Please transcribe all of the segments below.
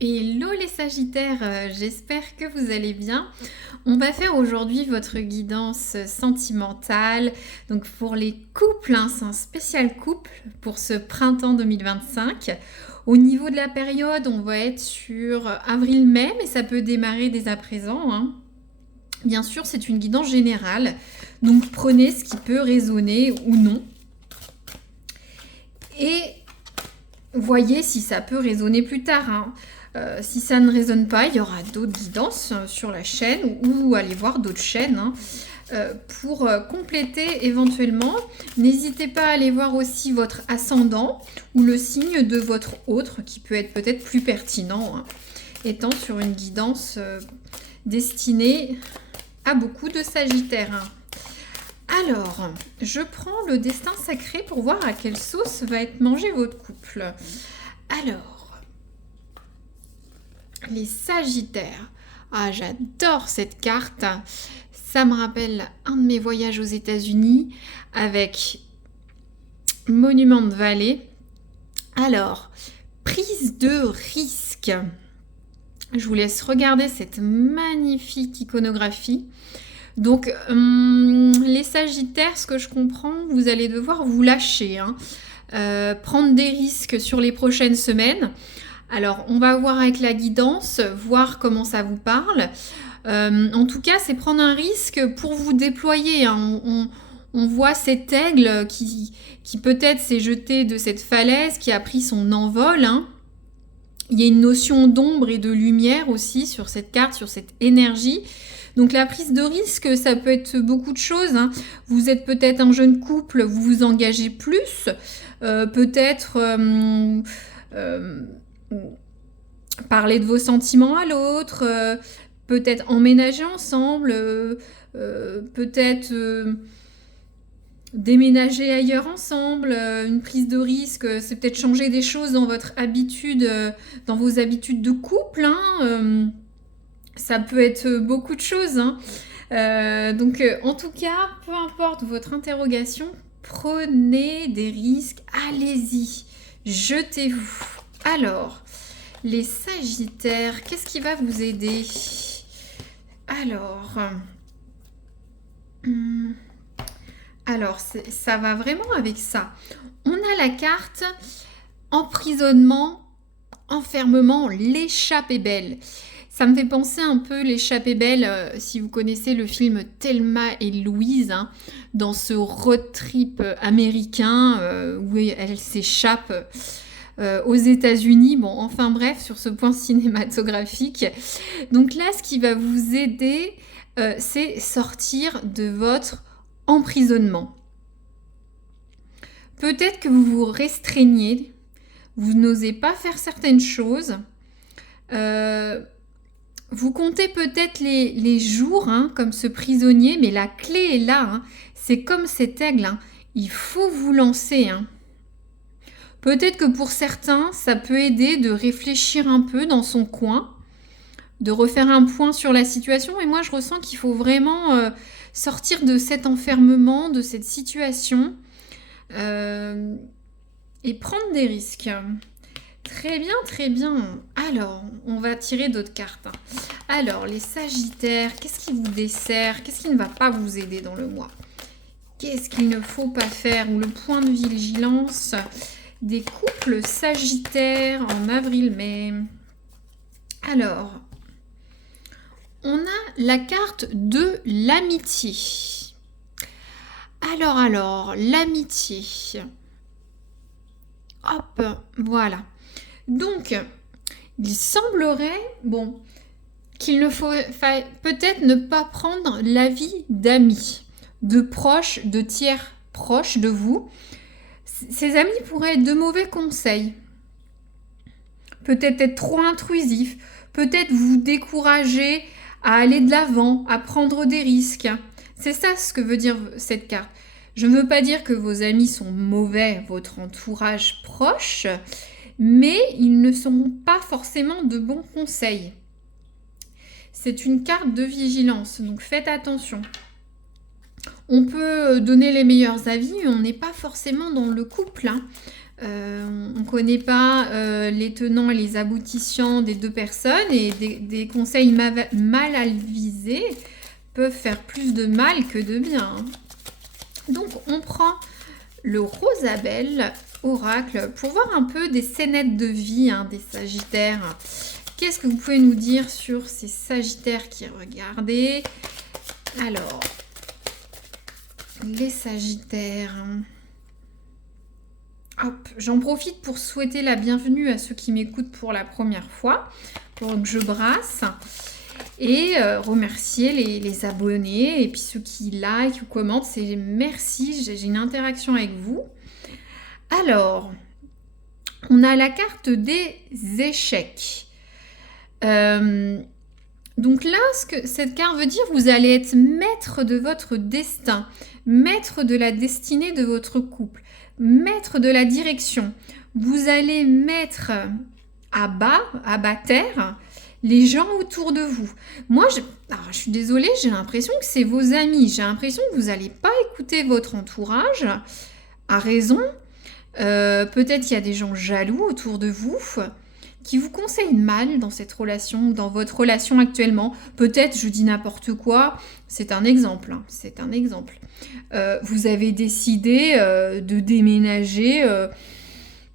Hello les Sagittaires, j'espère que vous allez bien. On va faire aujourd'hui votre guidance sentimentale. Donc pour les couples, hein, c'est un spécial couple pour ce printemps 2025. Au niveau de la période, on va être sur avril-mai, mais ça peut démarrer dès à présent, hein. Bien sûr, c'est une guidance générale, donc prenez ce qui peut résonner ou non. Et voyez si ça peut résonner plus tard, hein. Si ça ne résonne pas, il y aura d'autres guidances sur la chaîne ou allez voir d'autres chaînes, hein, pour compléter éventuellement. N'hésitez pas à aller voir aussi votre ascendant ou le signe de votre autre qui peut être peut-être plus pertinent, hein, étant sur une guidance destinée à beaucoup de Sagittaires, hein. Alors, je prends le destin sacré pour voir à quelle sauce va être mangé votre couple. Alors, les Sagittaires. Ah, j'adore cette carte. Ça me rappelle un de mes voyages aux États-Unis avec Monument de Vallée. Alors, prise de risque. Je vous laisse regarder cette magnifique iconographie. Donc, les Sagittaires, ce que je comprends, vous allez devoir vous lâcher, hein, prendre des risques sur les prochaines semaines. Alors, on va voir avec la guidance, voir comment ça vous parle. En tout cas, c'est prendre un risque pour vous déployer, hein. On voit cet aigle qui peut-être s'est jeté de cette falaise, qui a pris son envol, hein. Il y a une notion d'ombre et de lumière aussi sur cette carte, sur cette énergie. Donc la prise de risque, ça peut être beaucoup de choses, hein. Vous êtes peut-être un jeune couple, vous vous engagez plus. Peut-être parler de vos sentiments à l'autre. Peut-être emménager ensemble. Peut-être déménager ailleurs ensemble. Une prise de risque, c'est peut-être changer des choses dans votre habitude, dans vos habitudes de couple, hein. Ça peut être beaucoup de choses, hein. Donc, en tout cas, peu importe votre interrogation, prenez des risques, allez-y, jetez-vous. Alors, les Sagittaires, qu'est-ce qui va vous aider? Alors, ça va vraiment avec ça. On a la carte emprisonnement, enfermement, l'échappée belle. Ça me fait penser un peu l'échappée belle, si vous connaissez le film Thelma et Louise, hein, dans ce road trip américain où elle s'échappe aux États-Unis. Bon, enfin bref, sur ce point cinématographique. Donc là, ce qui va vous aider, c'est sortir de votre emprisonnement. Peut-être que vous vous restreignez, vous n'osez pas faire certaines choses. Vous comptez peut-être les jours, hein, comme ce prisonnier, mais la clé est là, hein. C'est comme cet aigle, hein. Il faut vous lancer, hein. Peut-être que pour certains, ça peut aider de réfléchir un peu dans son coin, de refaire un point sur la situation. Et moi, je ressens qu'il faut vraiment sortir de cet enfermement, de cette situation, et prendre des risques. Très bien, très bien. Alors, on va tirer d'autres cartes. Alors, les Sagittaires, qu'est-ce qui vous dessert? Qu'est-ce qui ne va pas vous aider dans le mois? Qu'est-ce qu'il ne faut pas faire? Ou le point de vigilance des couples Sagittaires en avril-mai. Alors, on a la carte de l'amitié. Alors, l'amitié. Hop, voilà. Donc, il semblerait, bon, qu'il ne faut peut-être ne pas prendre l'avis d'amis, de proches, de tiers proches de vous. Ces amis pourraient être de mauvais conseils. Peut-être être trop intrusifs. Peut-être vous décourager à aller de l'avant, à prendre des risques. C'est ça ce que veut dire cette carte. Je ne veux pas dire que vos amis sont mauvais, votre entourage proche, mais ils ne sont pas forcément de bons conseils. C'est une carte de vigilance, donc faites attention. On peut donner les meilleurs avis, mais on n'est pas forcément dans le couple, hein. On ne connaît pas les tenants et les aboutissants des deux personnes et des conseils mal avisés peuvent faire plus de mal que de bien. Donc on prend le Rosabelle oracle pour voir un peu des scénettes de vie des Sagittaires. Qu'est-ce que vous pouvez nous dire sur ces Sagittaires qui regardaient? Alors, les Sagittaires. Hop, j'en profite pour souhaiter la bienvenue à ceux qui m'écoutent pour la première fois, pour que je brasse. Et remercier les abonnés et puis ceux qui like ou commentent. C'est merci, j'ai une interaction avec vous. Alors, on a la carte des échecs. Donc là, ce que cette carte veut dire, vous allez être maître de votre destin, maître de la destinée de votre couple, maître de la direction. Vous allez mettre à bas terre, les gens autour de vous. Moi, je suis désolée, j'ai l'impression que c'est vos amis. J'ai l'impression que vous n'allez pas écouter votre entourage à raison. Peut-être qu'il y a des gens jaloux autour de vous qui vous conseillent mal dans cette relation ou dans votre relation actuellement. Peut-être, je dis n'importe quoi, c'est un exemple. C'est un exemple. Vous avez décidé de déménager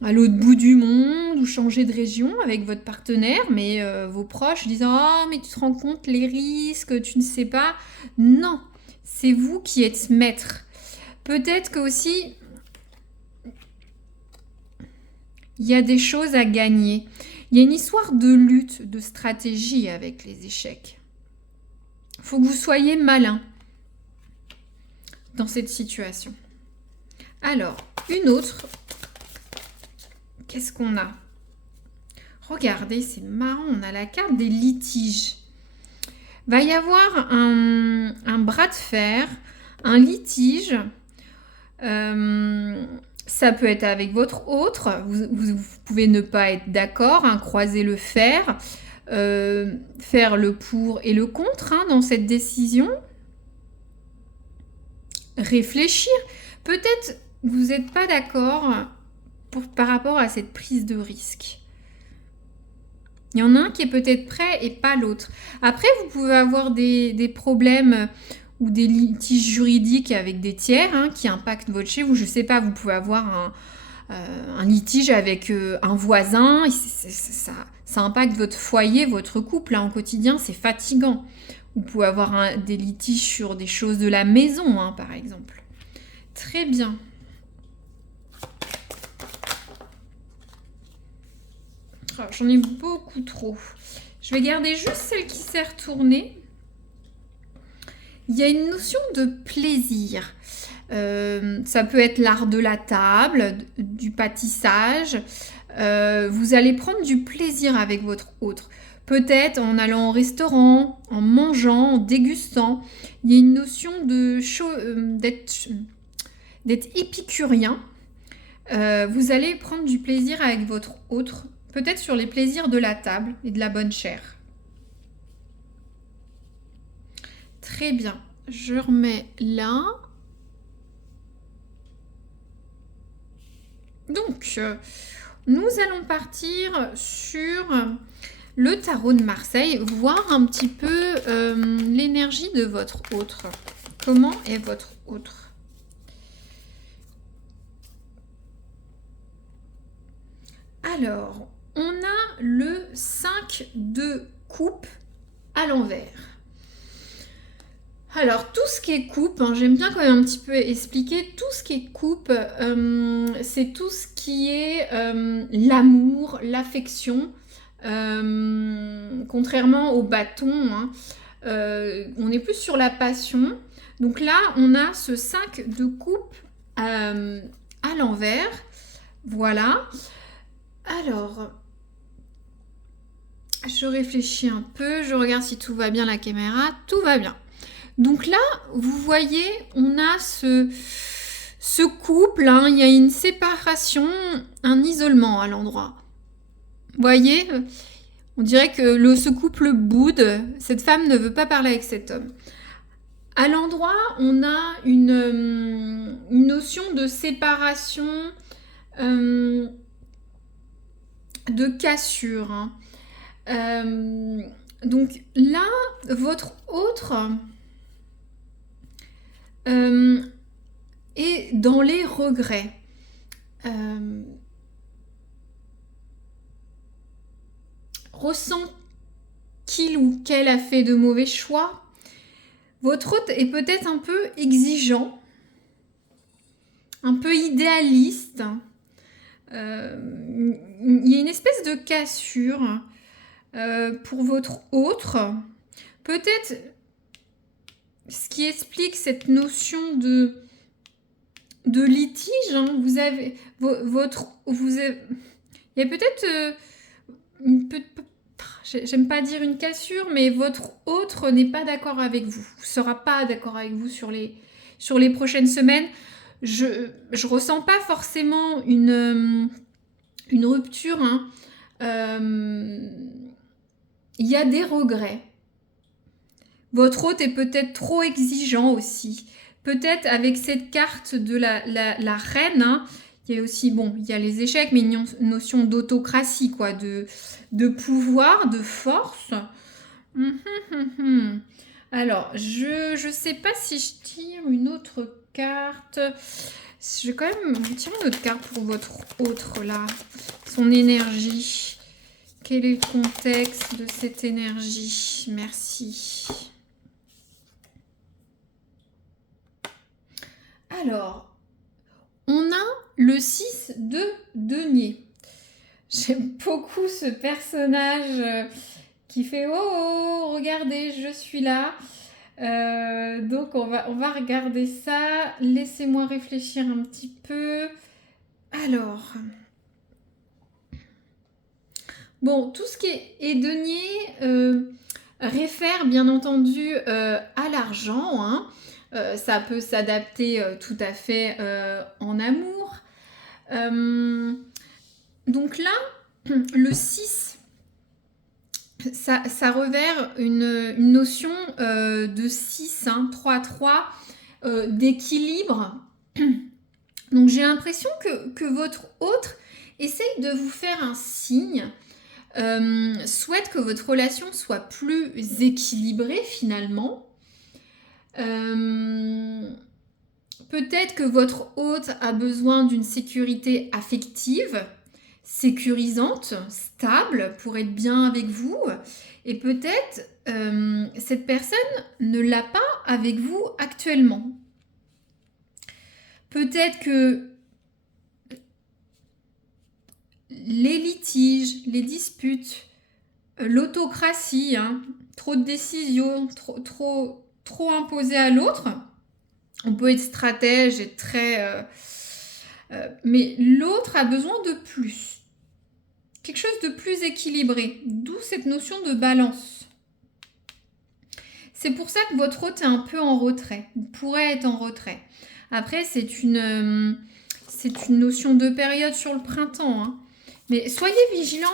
à l'autre bout du monde ou changer de région avec votre partenaire, mais vos proches disent « Oh, mais tu te rends compte les risques, tu ne sais pas. » Non, c'est vous qui êtes maître. Peut-être que aussi, il y a des choses à gagner. Il y a une histoire de lutte, de stratégie avec les échecs. Il faut que vous soyez malin dans cette situation. Alors, une autre. Qu'est-ce qu'on a? Regardez, c'est marrant, on a la carte des litiges. Va y avoir un bras de fer, un litige. Ça peut être avec votre autre. Vous pouvez ne pas être d'accord, croiser le fer, faire le pour et le contre dans cette décision. Réfléchir. Peut-être vous n'êtes pas d'accord par rapport à cette prise de risque. Il y en a un qui est peut-être prêt et pas l'autre. Après, vous pouvez avoir des problèmes ou des litiges juridiques avec des tiers qui impactent votre chez vous. Je ne sais pas, vous pouvez avoir un litige avec un voisin. Et ça impacte votre foyer, votre couple. Au quotidien, c'est fatigant. Vous pouvez avoir des litiges sur des choses de la maison, par exemple. Très bien. J'en ai beaucoup trop. Je vais garder juste celle qui s'est retournée. Il y a une notion de plaisir. Ça peut être l'art de la table, du pâtissage. Vous allez prendre du plaisir avec votre autre. Peut-être en allant au restaurant, en mangeant, en dégustant. Il y a une notion d'être épicurien. Vous allez prendre du plaisir avec votre autre. Peut-être sur les plaisirs de la table et de la bonne chair. Très bien. Je remets là. Donc, nous allons partir sur le tarot de Marseille, voir un petit peu l'énergie de votre autre. Comment est votre autre ? Alors, on a le 5 de coupe à l'envers. Alors, tout ce qui est coupe, j'aime bien quand même un petit peu expliquer, tout ce qui est coupe, c'est tout ce qui est l'amour, l'affection, contrairement au bâton, on est plus sur la passion. Donc là, on a ce 5 de coupe à l'envers, voilà. Alors, je réfléchis un peu, je regarde si tout va bien la caméra, tout va bien. Donc là, vous voyez, on a ce couple, il y a une séparation, un isolement à l'endroit. Vous voyez, on dirait que ce couple boude, cette femme ne veut pas parler avec cet homme. À l'endroit, on a une notion de séparation, de cassure. Hein. Donc là, votre autre est dans les regrets. Ressent qu'il ou qu'elle a fait de mauvais choix. Votre hôte est peut-être un peu exigeant, un peu idéaliste. Il y a une espèce de cassure pour votre autre. Peut-être ce qui explique cette notion de litige. Hein, vous avez il y a peut-être j'aime pas dire une cassure, mais votre autre n'est pas d'accord avec vous. Ne sera pas d'accord avec vous sur les prochaines semaines. Je ressens pas forcément une rupture. Hein. Il y a des regrets. Votre hôte est peut-être trop exigeant aussi. Peut-être avec cette carte de la reine, hein, il y a aussi, bon, il y a les échecs, mais une notion d'autocratie, quoi, de pouvoir, de force. Alors, je sais pas si je tire une autre carte. Je vais quand même tirer une autre carte pour votre autre, là. Son énergie. Quel est le contexte de cette énergie? Merci. Alors, on a le 6 de denier. J'aime beaucoup ce personnage qui fait « Oh, regardez, je suis là ». Donc, on va regarder ça. Laissez-moi réfléchir un petit peu. Alors, bon, tout ce qui est denier réfère bien entendu à l'argent. Hein. Ça peut s'adapter tout à fait en amour. Donc là, le 6, ça revers une notion de 6, hein, 3-3, d'équilibre. Donc j'ai l'impression que votre autre essaye de vous faire un signe, souhaite que votre relation soit plus équilibrée finalement. Peut-être que votre hôte a besoin d'une sécurité affective, sécurisante, stable, pour être bien avec vous. Et peut-être cette personne ne l'a pas avec vous actuellement. Peut-être que les litiges, les disputes, l'autocratie, hein, trop de décisions, trop imposées à l'autre. On peut être stratège et très... mais l'autre a besoin de plus. Quelque chose de plus équilibré. D'où cette notion de balance. C'est pour ça que votre hôte est un peu en retrait. Vous pourrez être en retrait. Après, c'est une notion de période sur le printemps. Hein. Mais soyez vigilants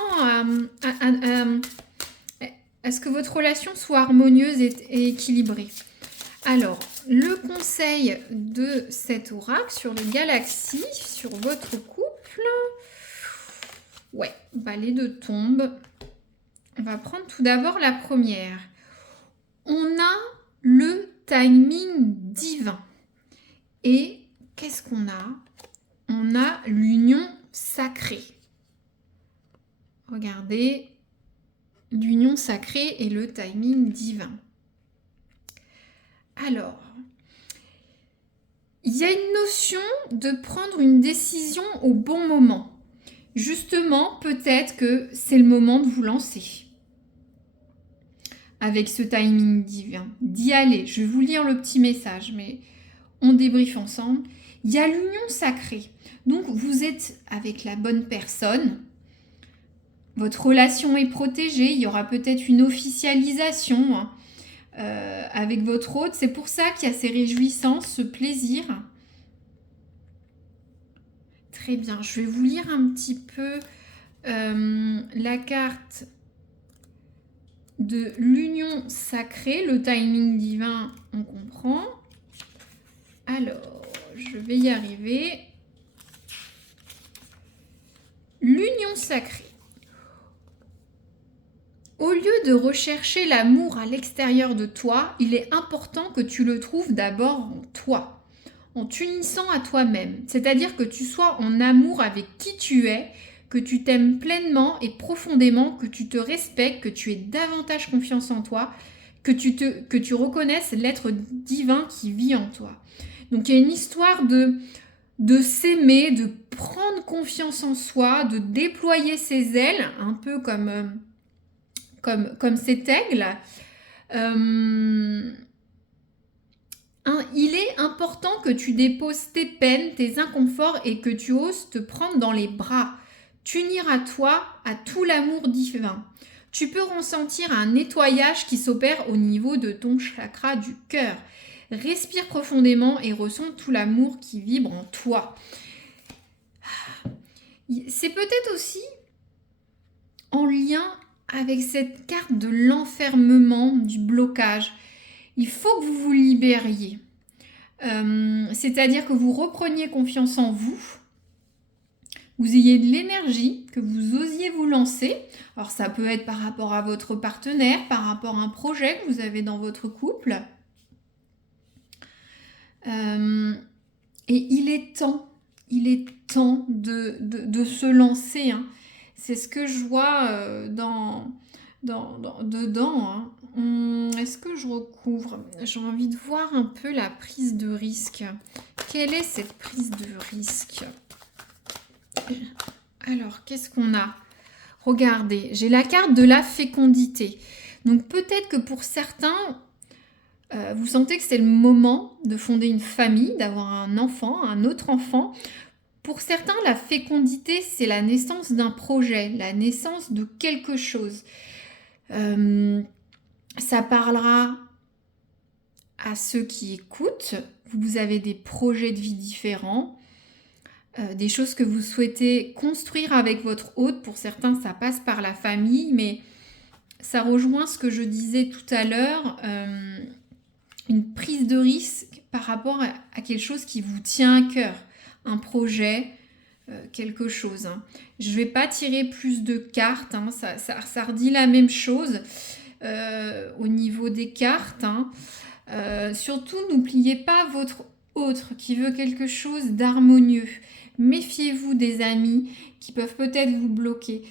à ce que votre relation soit harmonieuse et équilibrée. Alors, le conseil de cet oracle sur les galaxies, sur votre couple. Ouais, balai de tombe. On va prendre tout d'abord la première. On a le timing divin. Et qu'est-ce qu'on a? On a l'union sacrée. Regardez, l'union sacrée et le timing divin. Alors, il y a une notion de prendre une décision au bon moment. Justement, peut-être que c'est le moment de vous lancer. Avec ce timing divin, d'y aller. Je vais vous lire le petit message, mais on débriefe ensemble. Il y a l'union sacrée. Donc, vous êtes avec la bonne personne. Votre relation est protégée. Il y aura peut-être une officialisation avec votre hôte. C'est pour ça qu'il y a ces réjouissances, ce plaisir. Très bien. Je vais vous lire un petit peu la carte de l'union sacrée. Le timing divin, on comprend. Alors, je vais y arriver. L'union sacrée. Au lieu de rechercher l'amour à l'extérieur de toi, il est important que tu le trouves d'abord en toi, en t'unissant à toi-même. C'est-à-dire que tu sois en amour avec qui tu es, que tu t'aimes pleinement et profondément, que tu te respectes, que tu aies davantage confiance en toi, que tu reconnaisses l'être divin qui vit en toi. Donc il y a une histoire de s'aimer, de prendre confiance en soi, de déployer ses ailes, un peu comme cet aigle. Il est important que tu déposes tes peines, tes inconforts et que tu oses te prendre dans les bras, t'unir à toi, à tout l'amour divin. Tu peux ressentir un nettoyage qui s'opère au niveau de ton chakra du cœur. Respire profondément et ressens tout l'amour qui vibre en toi. C'est peut-être aussi en lien avec cette carte de l'enfermement, du blocage. Il faut que vous vous libériez. C'est-à-dire que vous repreniez confiance en vous, vous ayez de l'énergie, que vous osiez vous lancer. Alors ça peut être par rapport à votre partenaire, par rapport à un projet que vous avez dans votre couple. Et il est temps de se lancer. Hein. C'est ce que je vois dedans. Hein. Est-ce que je recouvre? J'ai envie de voir un peu la prise de risque. Quelle est cette prise de risque? Alors, qu'est-ce qu'on a? Regardez, j'ai la carte de la fécondité. Donc peut-être que pour certains, vous sentez que c'est le moment de fonder une famille, d'avoir un enfant, un autre enfant. Pour certains, la fécondité, c'est la naissance d'un projet, la naissance de quelque chose. Ça parlera à ceux qui écoutent. Vous avez des projets de vie différents, des choses que vous souhaitez construire avec votre hôte. Pour certains, ça passe par la famille, mais ça rejoint ce que je disais tout à l'heure, une prise de risque par rapport à quelque chose qui vous tient à cœur, un projet, quelque chose. Hein. Je ne vais pas tirer plus de cartes, hein, ça redit la même chose au niveau des cartes. Hein. Surtout, n'oubliez pas votre autre qui veut quelque chose d'harmonieux. Méfiez-vous des amis qui peuvent peut-être vous bloquer.